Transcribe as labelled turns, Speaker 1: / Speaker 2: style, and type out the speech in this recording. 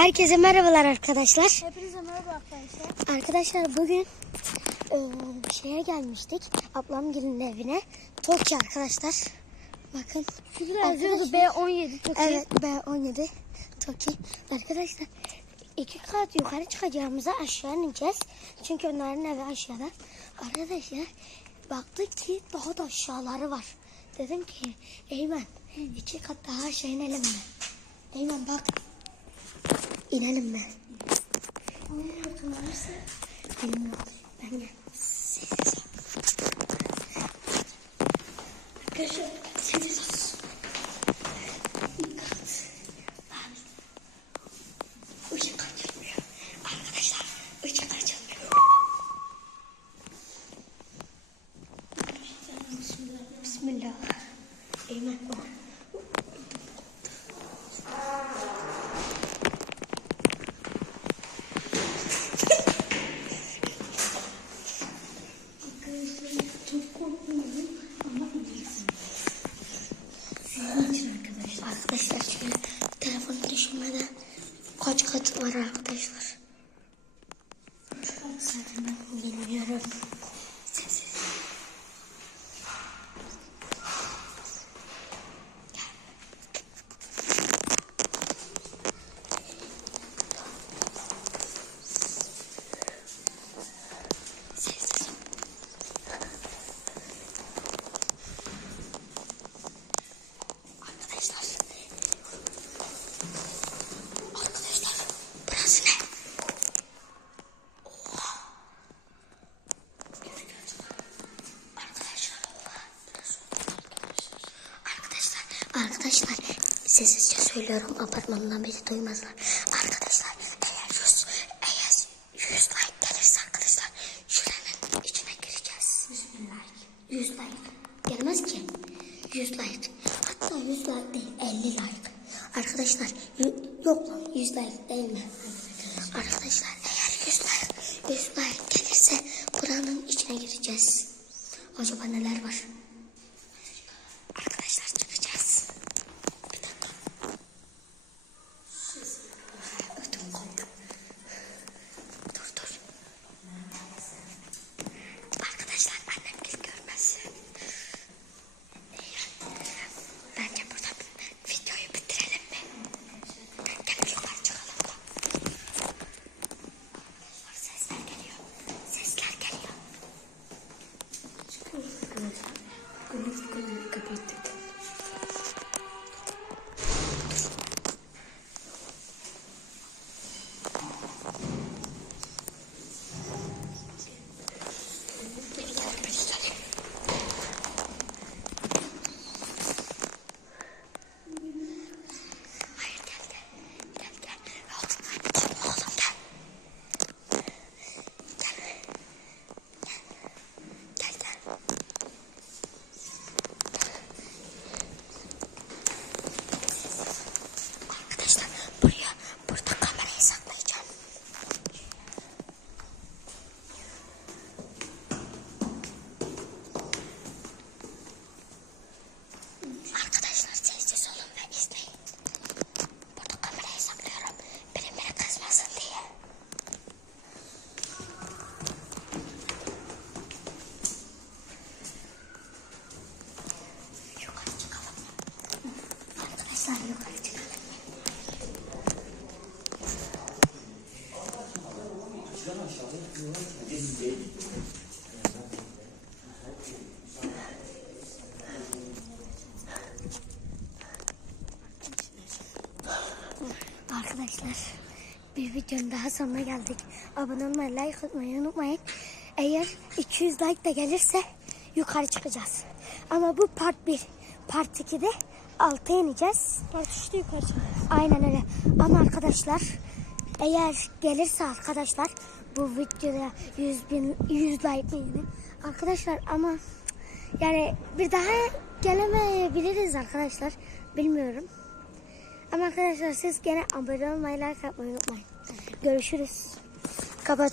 Speaker 1: Herkese merhabalar arkadaşlar.
Speaker 2: Hepinize merhaba arkadaşlar.
Speaker 1: Arkadaşlar bugün e, şeye gelmiştik. Ablam gelin evine. Tokyo arkadaşlar. Bakın.
Speaker 2: Şurada yazıyordu B17 çok iyi.
Speaker 1: Evet B17 Toki. Arkadaşlar iki kat yukarı çıkacağımıza aşağı ineceğiz. Çünkü onların evi aşağıda. Arkadaşlar baktık ki daha da aşağıları var. Dedim ki Eymen iki kat daha aşağı inelim mi? Eymen bak. İnelim mi? Bilmiyorum. Ben de. Sessiz ol. Arkadaşlar sessiz ol. Işık açılmıyor. Arkadaşlar ışık açılmıyor. Bismillah. Eymen. Çok kaç kat var arkadaşlar? Zaten ben bilmiyorum. Sessiz. Sessiz ol. Arkadaşlar. Arkadaşlar burası ne? Oha. Görüyoruz. Arkadaşlar oha. Burası arkadaşlar. Arkadaşlar. Arkadaşlar. Sessizce söylüyorum apartmandan biri duymazlar. Arkadaşlar eğer yüz, eğer yüz like gelirse arkadaşlar şuranın içine gireceğiz. Yüz bin like. Yüz like. Gelmez ki. 100 like. Hatta 100 like değil 50 like. Arkadaşlar yok lan 100 like değil mi? Arkadaşlar eğer 100 like, 100 like gelirse buranın içine gireceğiz. Acaba neler var? Колись коли копати. Arkadaşlar yukarı çıkalım. Arkadaşlar bir videonun daha sonuna geldik. Abone olmayı, like atmayı unutmayın. Eğer 200 like de gelirse yukarı çıkacağız. Ama bu part 1. Part 2'de alta ineceğiz.
Speaker 2: Part 3'te yukarı çıkacağız.
Speaker 1: Aynen öyle. Ama arkadaşlar eğer gelirse arkadaşlar bu videoda 100 bin 100 like mi? Arkadaşlar ama yani bir daha gelemeyebiliriz arkadaşlar. Bilmiyorum. Ama arkadaşlar siz gene abone olmayı, like atmayı unutmayın. Görüşürüz. Kapatıyorum.